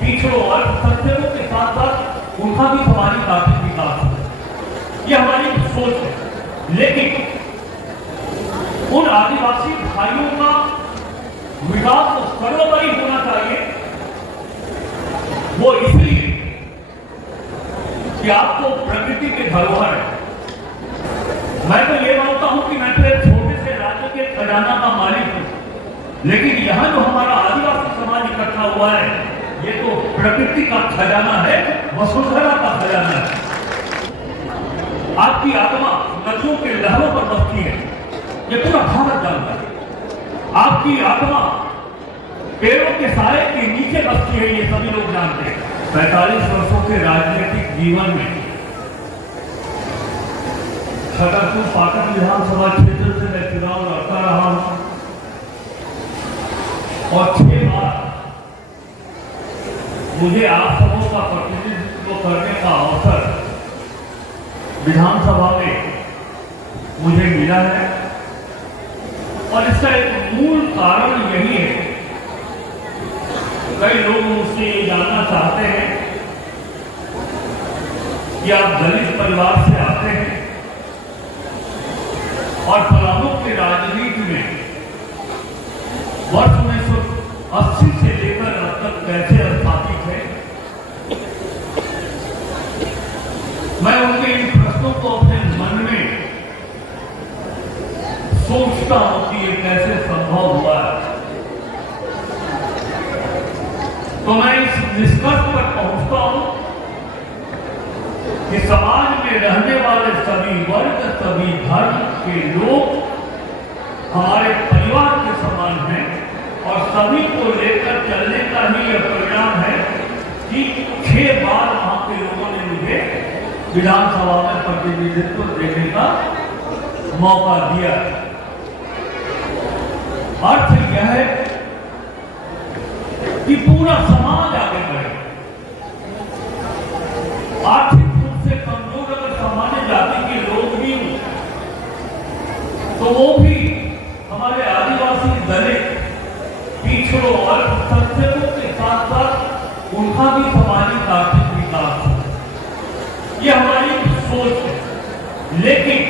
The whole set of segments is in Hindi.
पिछड़ों और सज्जनों के साथ साथ उनका भी समाज का आर्थिक विकास हो, ये हमारी सोच है। लेकिन उन आदिवासी भाइयों का विकास सर्वोपरि होना चाहिए, वो इसलिए कि आपको प्रकृति के धरोहर है। मैं तो ये मानता हूं कि मैं तो एक छोटे से राज्य के खजाना का मालिक हूं, लेकिन यहां जो हमारा आदिवासी समाज इकट्ठा हुआ है, ये तो प्रकृति का खजाना है, वसुंधरा का खजाना है। आपकी आत्मा नदियों के लहरों पर बसती है, ये पूरा भारत जानता है। आपकी आत्मा पेड़ों के साए के नीचे बसती है, ये सभी लोग जानते हैं। 45 वर्षों के राजनीतिक जीवन में छतरपुर पाटन विधानसभा क्षेत्र से मैं चुनाव लड़ता रहा हूं और 6 बार मुझे आप सबों का प्रतिनिधित्व करने का अवसर विधानसभा में मुझे मिला है। और इसका एक मूल कारण यही है, कई लोग मुझसे ये जानना चाहते हैं कि आप दलित परिवार से आते हैं और पलामू की राजनीति में वर्ष 1980 से लेकर अब तक कैसे स्थापित है। मैं उनके इन प्रश्नों को अपने मन में सोचता हूं कि ये कैसे संभव हुआ है, तो मैं इस निष्कर्ष पर पहुंचता हूं कि समाज में रहने वाले सभी वर्ग, सभी धर्म के लोग हमारे परिवार के समान हैं और सभी को लेकर चलने का ही यह परिणाम है कि 6 बार वहां के लोगों ने मुझे विधानसभा में प्रतिनिधित्व देने का मौका दिया। अर्थ यह है कि पूरा समाज आगे बढ़े। आर्थिक रूप से कमजोर अगर सामान्य जाति के लोग भी हों, तो वो भी हमारे आदिवासी दलित पिछड़ों और सज्जनों के साथ साथ उनका भी सामाजिक आर्थिक विकास हो, ये हमारी सोच है। लेकिन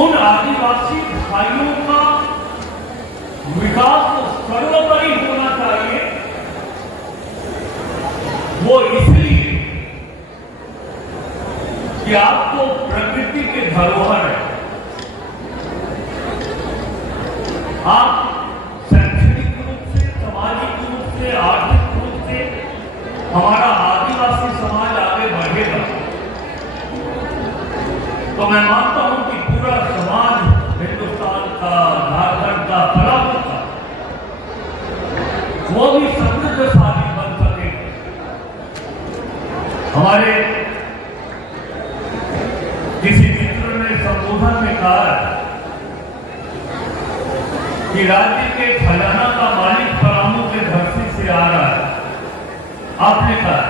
उन आदिवासी भाइयों का विकास सर्वोपरि होना चाहिए, वो इसलिए कि आपको प्रकृति के धरोहर है। आप शैक्षणिक रूप से, सामाजिक रूप से, आर्थिक रूप से हमारा आदिवासी समाज आगे बढ़ेगा तो मैं मानता हूं कि पूरा समाज हिंदुस्तान का, झारखंड का, पलामू का, वो भी समृद्धशाली बन सके। हमारे किसी मित्र ने संबोधन में कहा कि राज्य के खजाना का मालिक पलामू के धरती से आ रहा है। आपने कहा,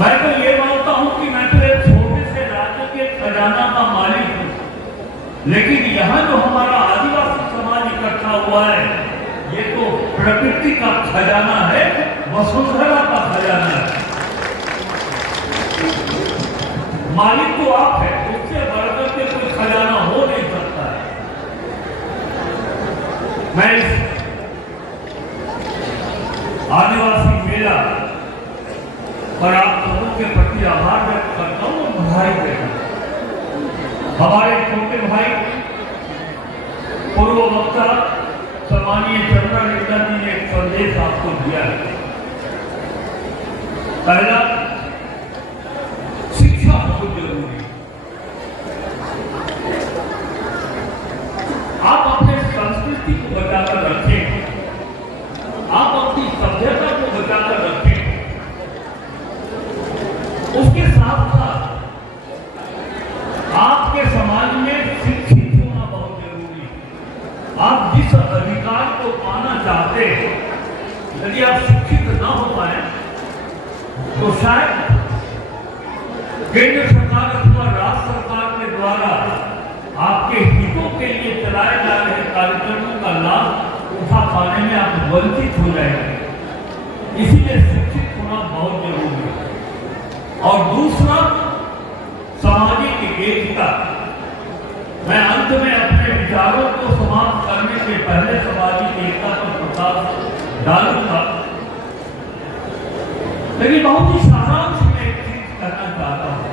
मैं तो ये मानता हूं कि मैं तो एक छोटे से राज्य के खजाना का मालिक हूं, लेकिन यहां जो हमारा आदिवासी समाज इकट्ठा हुआ है, ये तो प्रकृति का खजाना है, वसुंधरा का खजाना है। मालिक तो आप है, उससे बढ़कर के कोई खजाना हो नहीं सकता है। मैं इस आदिवासी मेला पर आप सबों के प्रति आभार व्यक्त करता हूं और बधाई देता हूं। हमारे छोटे भाई पूर्व वक्ता सम्मानीय चंद्रा नेता जी ने एक संदेश आपको दिया है। पहला, शिक्षा बहुत जरूरी है। आप अपने संस्कृति को बचाकर रखें, आप अपनी सभ्यता को बचाकर रखें, उसके साथ साथ आपके समाज में शिक्षित होना बहुत जरूरी है। आप जिस अधिकार को पाना चाहते हैं, यदि आप शिक्षित न हो पाए तो शायद केंद्र सरकार अथवा राज्य सरकार के द्वारा आपके हितों के लिए चलाए जा रहे कार्यक्रमों का लाभ शिक्षा पाने में आप वंचित हो जाएंगे। इसीलिए शिक्षित होना बहुत जरूरी है। और दूसरा, सामाजिक एकता। मैं अंत में अपने विचारों को समाप्त करने से पहले सामाजिक एकता पर प्रकाश डालूंगा, लेकिन बहुत ही सारांश में एक चीज कहना चाहता हूं।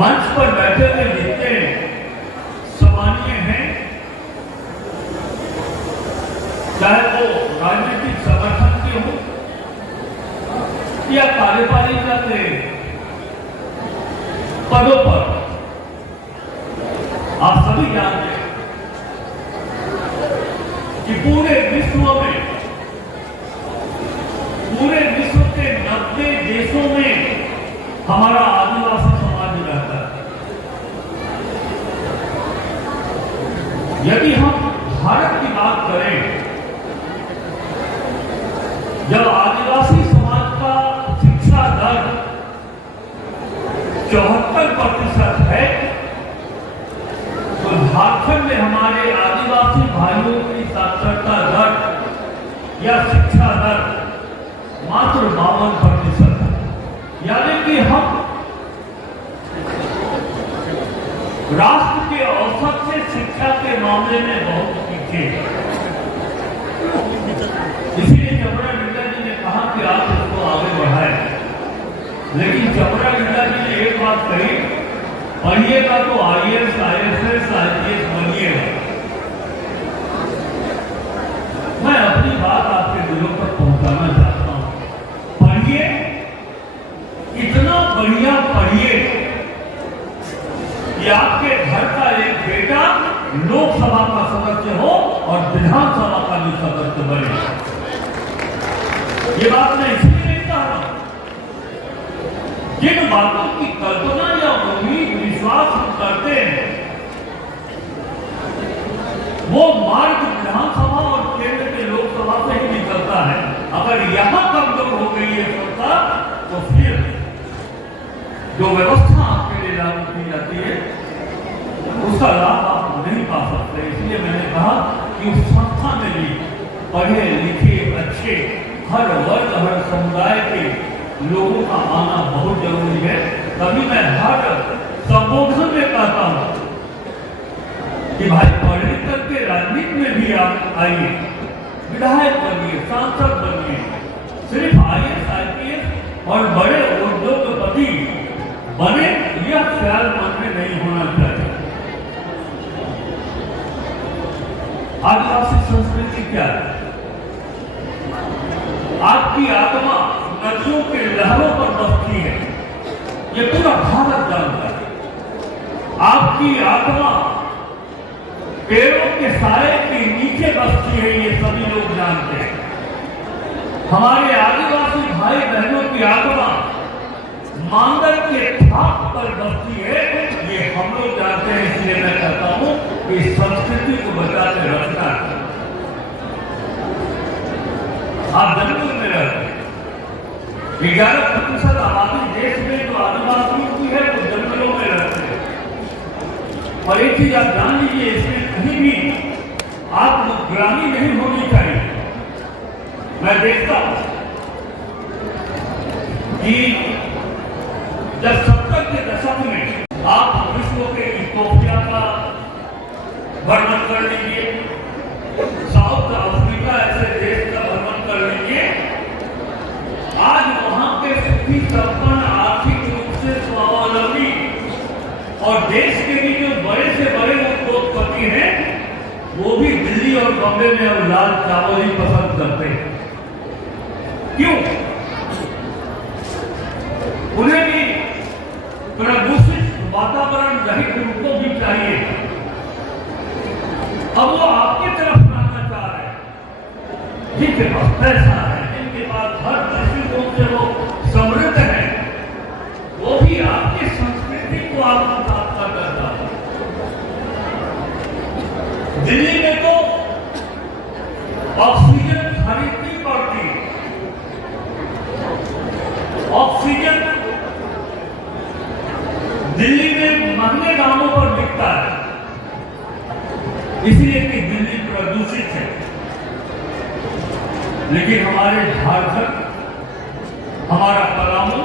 मंच पर बैठे हुए जितने सम्मानीय हैं, चाहे वो राजनीतिक संगठन के हों या कार्यपालिका के पदों पर, आप सभी जानते हैं कि पूरे विश्व के 90 देशों में हमारा आदिवासी समाज रहता है। यदि हम भारत की बात करें, जब आदिवासी समाज का शिक्षा दर 74% है, तो झारखंड में हमारे आदिवासी भाइयों की साक्षरता दर या शिक्षा दर मात्र 52% है। यानी कि हम राष्ट्र के औसत से शिक्षा के मामले में बहुत पीछे हैं। इसीलिए चमरा बिरला जी ने कहा कि आप इसको आगे बढ़ाएं, लेकिन चमरा बिरला जी ने एक बात कही, पढ़िएगा तो IAS, IFS, IPS बनिएगा। मैं अपनी बात आपके दिलों पर पहुंचाना चाहता हूं। पढ़िए, इतना बढ़िया पढ़िए कि आपके घर का एक बेटा लोकसभा का सदस्य हो और विधानसभा का भी सदस्य बने। ये बात मैं इसलिए नहीं कह रहा हूं, जिन बातों की कल्पना या उम्मीद विश्वास हम करते हैं, वो मार्ग विधानसभा और केंद्र के लोकसभा से ही निकलता है। अगर यहां कमजोर हो गई है सरकार, तो फिर जो व्यवस्था आपके लिए लागू की जाती है, उसका लाभ आप नहीं पा सकते। इसलिए मैंने कहा कि उस संस्था में भी पढ़े लिखे अच्छे हर वर्ग, हर समुदाय के लोगों का आना बहुत जरूरी है। तभी मैं हर संबोधन में कहता हूं कि भाई पढ़ लिख करके राजनीति में भी आप आइए, विधायक बनिए, सांसद बनिए। सिर्फ IAS, IPS और बड़े उद्योगपति बने, यह ख्याल मन में नहीं होना चाहिए। आदिवासी संस्कृति क्या है? आपकी आत्मा नदियों के लहरों पर बसती है, ये पूरा भारत जानता है। आपकी आत्मा पेड़ों के साए के नीचे बसती है, ये सभी लोग जानते हैं। हमारे आदिवासी भाई बहनों की आत्मा मांगल के थाप पर बसती है, ये हम लोग जानते हैं। इसलिए मैं कहता हूं कि संस्कृति को बचा के रखना है। आप जंगल में रहते हैं, 11% आबादी देश में जो आदिवासियों की है वो जंगलों में रहते हैं। और एक चीज आप जान लीजिए, इसमें कहीं भी आप ग्रामी नहीं होनी चाहिए। मैं देखता हूं कि जब 70 के दशक में आप विश्व के इथियोपिया का वर्णन कर लीजिए, साउथ अफ्रीका ऐसे देश का वर्णन कर लीजिए, आज वहां के सुखी संपन्न, आर्थिक रूप से स्वावलंबी और देश के भी जो बड़े से बड़े उद्योगपति हैं, वो भी दिल्ली और बॉम्बे में अब लाल चावल ही पसंद करते हैं। क्यों? उन्हें भी प्रदूषित वातावरण रहित उनको भी चाहिए। अब वो आपकी तरफ लाना चाह रहे हैं। जिनके पास पैसा है, जिनके पास हर दृष्टिकोण से वो समृद्ध है, वो भी आपकी संस्कृति को आत्मसात कर देता है। दिल्ली में तो ऑक्सीजन खरीदनी पड़ती है। ऑक्सीजन दिल्ली में महंगे दामों पर बिकता है। इसलिए कि दिल्ली प्रदूषित है। लेकिन हमारे झारखंड, हमारा पलामू,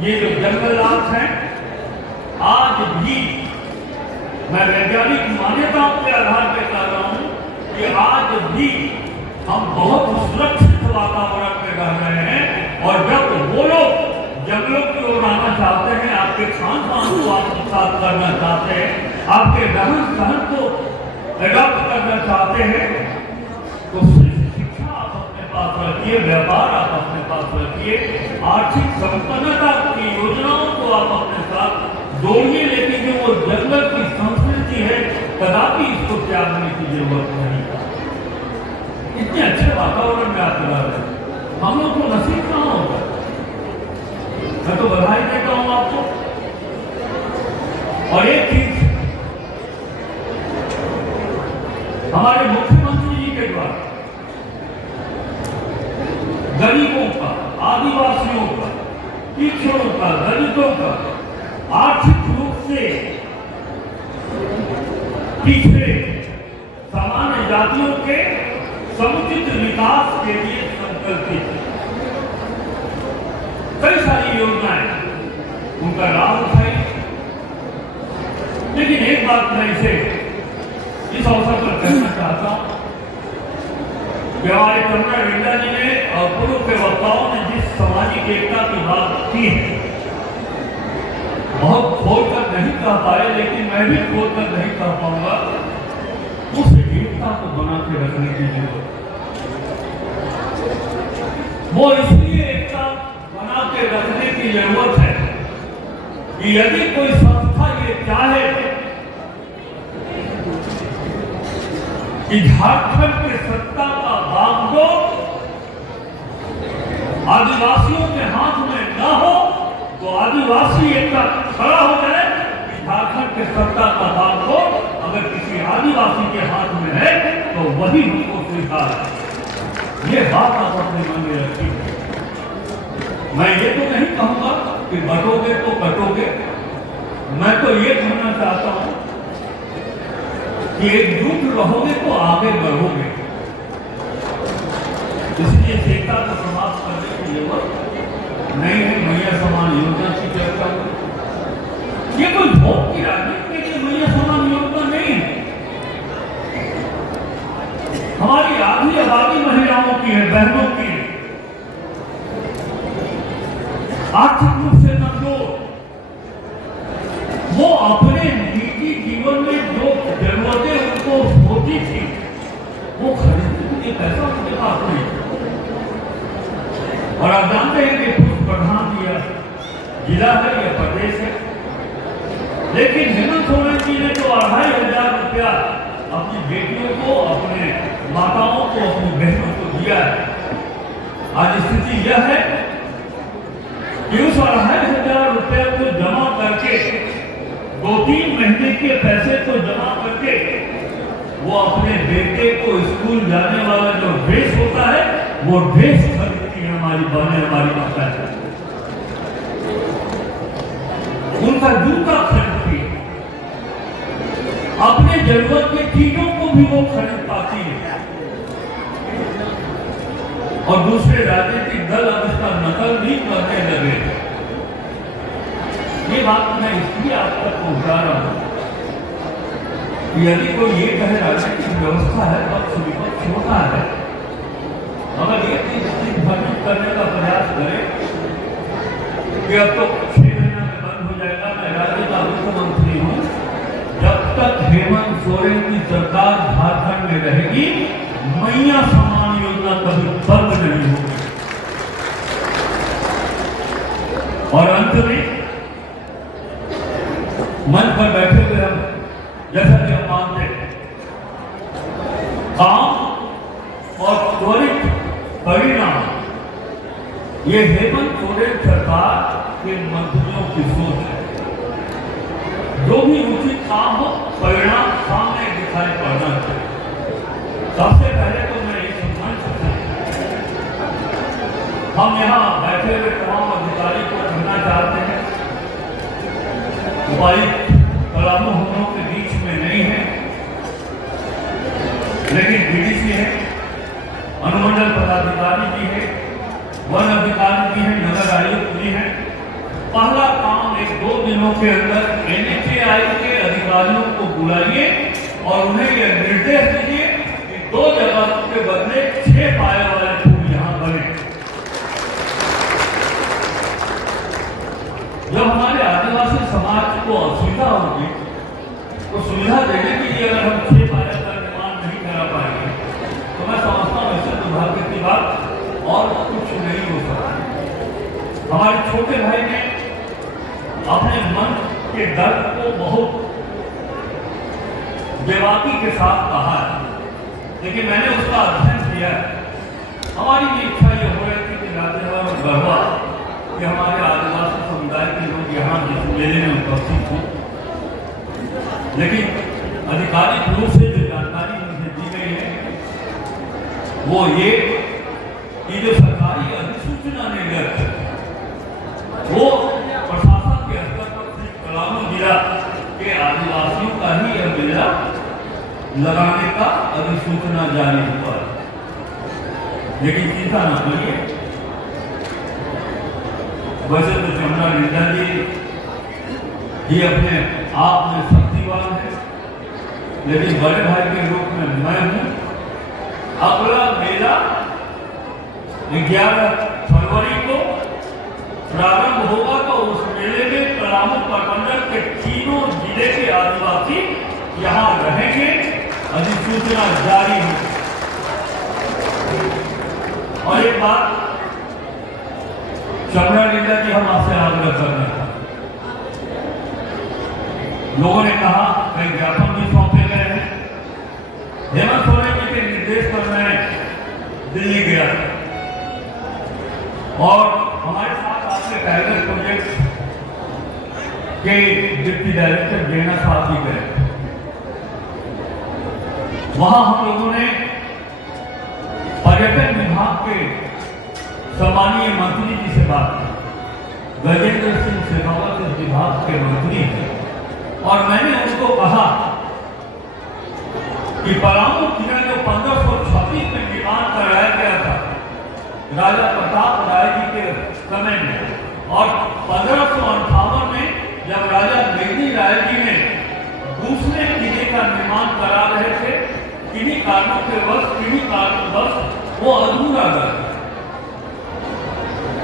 ये जो जंगलात हैं, आज भी मैं वैज्ञानिक मान्यताओं के आधार पर कह रहा हूं कि आज भी हम बहुत सुरक्षित वातावरण में रह रहे हैं। और जब वो लोग जंगलों की ओर आना चाहते हैं, आपके खान पान को आत्मसात करना चाहते हैं, आपके रहन सहन को एडॉप्ट करना चाहते हैं, तो शिक्षा आप अपने पास रखिए, व्यापार आप अपने पास रखिए, आर्थिक संपन्नता की योजनाओं को आप अपने साथ जोड़िए। लेकिन जो वो जंगल की संस्कृति है, कदापि इसको त्यागने की जरूरत नहीं। इतने अच्छे वातावरण में आप रह रहे हैं, हम लोग को नसीब कहाँ होगा। मैं तो बधाई देता हूं आपको। और एक चीज हमारे मुख्यमंत्री जी के द्वारा गरीबों का, आदिवासियों का, पिछड़ों का, दलितों का, आर्थिक रूप से पिछड़े सामान्य जातियों के समुचित विकास के लिए संकल्पित कई सारी योजनाएं उनका लाभ उठाई। लेकिन एक बात मैं इसे इस अवसर पर कहना चाहता हूं कि हमारे करुणा रिंदा जी ने और पूर्व के वक्ताओं ने जिस सामाजिक एकता की बात की है, बहुत खोलकर नहीं कह पाए, लेकिन मैं भी खोलकर नहीं कह पाऊंगा। उस एकता को बना के रखने की जरूरत, वो इसलिए एकता बना के रखने की जरूरत है कि यदि कोई संस्था ये चाहे कि झारखंड के सत्ता का बागडोर आदिवासियों के हाथ में न हो, तो आदिवासी एकता खड़ा हो जाए कि झारखंड के सत्ता का बागडोर अगर किसी आदिवासी के हाथ में है तो वही हमको स्वीकार है। ये बात आप अपने मन में रखिए। मैं ये तो नहीं कहूंगा कि बटोगे तो कटोगे, मैं तो ये कहना चाहता हूं कि एकजुट रहोगे तो आगे बढ़ोगे। इसलिए एकता को समाप्त करने की जरूरत नहीं है। मैया समान योजना की चर्चा, ये कोई भोग की राजनीति के लिए मैया समान योजना नहीं है। हमारी आधी आबादी महिलाओं की है, बहनों की है, आर्थिक रूप से कमजोर, वो अपने निजी जीवन में जो जरूरतें उनको होती थी वो खरीदने के लिए पैसा उनके पास नहीं। और आप जानते हैं कि कुछ प्रधान या जिला है या प्रदेश है, लेकिन हेमंत सोरेन जी ने तो 2500 रुपया अपनी बेटियों को, अपने माताओं को, अपनी बहनों को दिया है। आज स्थिति यह है कि उस 2500 रुपये को जमा करके, 2-3 महीने के पैसे को जमा करके, वो अपने बेटे को स्कूल जाने वाला जो ड्रेस होता है वो ड्रेस खरीदती है हमारी बहनें, हमारी माता है। उनका जूता खरीदती है, अपने जरूरत की चीजों को भी वो खरीद पाती है। और दूसरे राजनीतिक दल अब इसका नकल भी करने लगे। ये बात मैं इसलिए आप तक पहुंचा रहा हूं कि यदि कोई ये कहे राजनीतिक व्यवस्था है, पक्ष विपक्ष होता है, मगर ये चीज भ्रमित करने का प्रयास करे कि अब तो 6 महीना में बंद हो जाएगा। मैं राज्य का मुख्यमंत्री हूं, जब तक हेमंत सोरेन की सरकार झारखंड में रहेगी, मैया समान योजना कभी बंद नहीं होगी। और अंत में मंच पर बैठे हुए हम जैसा कि हम मानते हैं, काम और त्वरित परिणाम, ये हेमंत सोरेन सरकार के मंत्रियों की सोच है। जो भी उचित काम हो, परिणाम सामने दिखाई पड़ना चाहिए। सबसे पहले तो मैं ये सम्मान से हम यहाँ बैठे हुए तमाम अधिकारी को कहना चाहते हैं, उपायुक्त पलामू हम लोग के बीच में नहीं है, लेकिन डीडीसी है, अनुमंडल पदाधिकारी भी है, वन अधिकारी भी है, नगर आयुक्त भी है। पहला काम 1-2 दिनों के अंदर NHAI के अधिकारियों को बुलाइए और उन्हें यह निर्देश दीजिए कि 2 जगह के बदले 6 पाए वाले पुल यहाँ बने। जब हमारे आदिवासी समाज को असुविधा होगी तो सुविधा देने के लिए अगर हम 6 पाए का निर्माण नहीं करा पाएंगे तो मैं समझता हूँ इससे दुर्भाग्य की बात और कुछ नहीं हो सकता। हमारे छोटे भाई ने अपने मन के दर्द को बहुत बेबाकी के साथ कहा है, लेकिन मैंने उसका अध्ययन किया। हमारी भी इच्छा ये हो रही थी कि राजेंद्र और गढ़वा कि हमारे आदिवासी समुदाय के लोग यहाँ इस मेले में उपस्थित हों, लेकिन आधिकारिक रूप से जो जानकारी मुझे दी गई है वो ये कि जो सरकारी अधिसूचना निर्गत है वो प्रशासन के स्तर पर सिर्फ पलामू जिला के आदिवासियों का ही यह मेला लगाने का अधिसूचना जारी हुआ है। लेकिन चिंता न करिए, वैसे तो चमना निंदा जी ये अपने आप में शक्तिवान है, लेकिन बड़े भाई के रूप में मैं हूं। अगला मेला 11 फरवरी को प्रारंभ होगा तो उस मेले में पलामू प्रमंडल के तीनों जिले के आदिवासी यहाँ रहेंगे, अधिसूचना जारी है। और एक बात चमड़ा लीला जी हम आपसे आग्रह कर रहे हैं, लोगों ने कहा कई ज्ञापन भी सौंपे गए हैं। हेमंत सोरेन जी के निर्देश पर मैं दिल्ली गया और हमारे साथ आपके टाइगर प्रोजेक्ट के डिप्टी डायरेक्टर जैना साहब भी गए। वहां हम लोगों ने पर्यटन विभाग के सम्मानीय मंत्री जी से बात की। गजेंद्र सिंह शेखावत इस विभाग के मंत्री हैं और मैंने उनको कहा कि पलामू किला जो 1536 में निर्माण कराया गया था राजा प्रताप राय जी के समय में, और 1558 में जब राजा मेघी राय जी ने दूसरे किले का निर्माण करा रहे थे, किन्हीं कारणवश वो अधूरा रहा।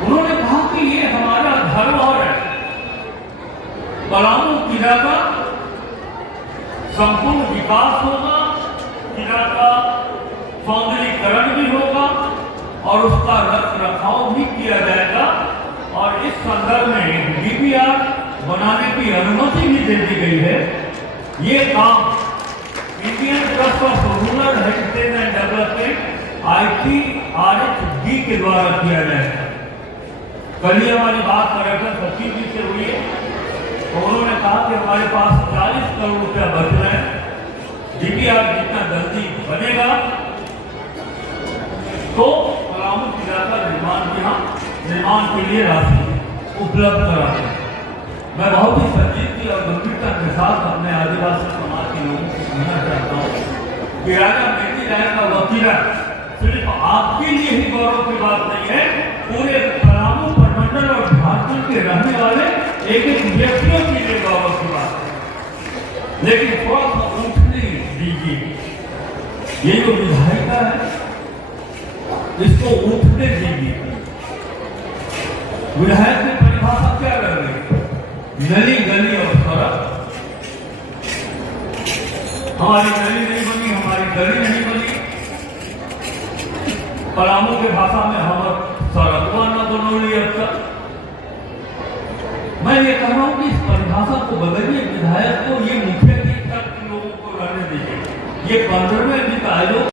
उन्होंने कहा कि ये हमारा धरोहर है, पलामू किला का संपूर्ण विकास होगा, किला का सौंदर्यीकरण भी होगा और उसका रख रखाव भी किया जाएगा। और इस संदर्भ में DPR बनाने की अनुमति भी दे दी गई है। ये काम Indian trust of rural heritage and development ITRHD के द्वारा किया जाएगा। कल ही हमारी बात पर्यटन सचिव जी से हुई है तो उन्होंने कहा कि हमारे पास 40 करोड़ रुपया बच रहे हैं। DPR जितना जल्दी बनेगा तो पलामू किला का निर्माण के लिए राशि उपलब्ध कराते हैं। मैं बहुत ही संजीदगी और गंभीरता के साथ अपने आदिवासी समाज के लोगों को कहना चाहता हूँ कि राजा मेघी राय का वकीला सिर्फ आपके लिए ही गौरव की बात नहीं है, पूरे पलामू प्रमंडल और झारखंड के रहने वाले एक व्यक्तियों के लिए गौरव की बात है। लेकिन थोड़ा सा उठने दीजिए, ये जो विधायिका है इसको उठने दीजिए। विधायक की परिभाषा क्या कर रही? नली गली और सड़क। हमारी गली नहीं बनी, हमारी गली नहीं बनी, पलामू के भाषा में हम सड़क न बनोली। अब तक मैं ये कह रहा हूं कि इस परिभाषा को बदलिए, विधायक को ये मुखिया की लोगों को रहने दीजिए। ये 15वें वित्त आयोग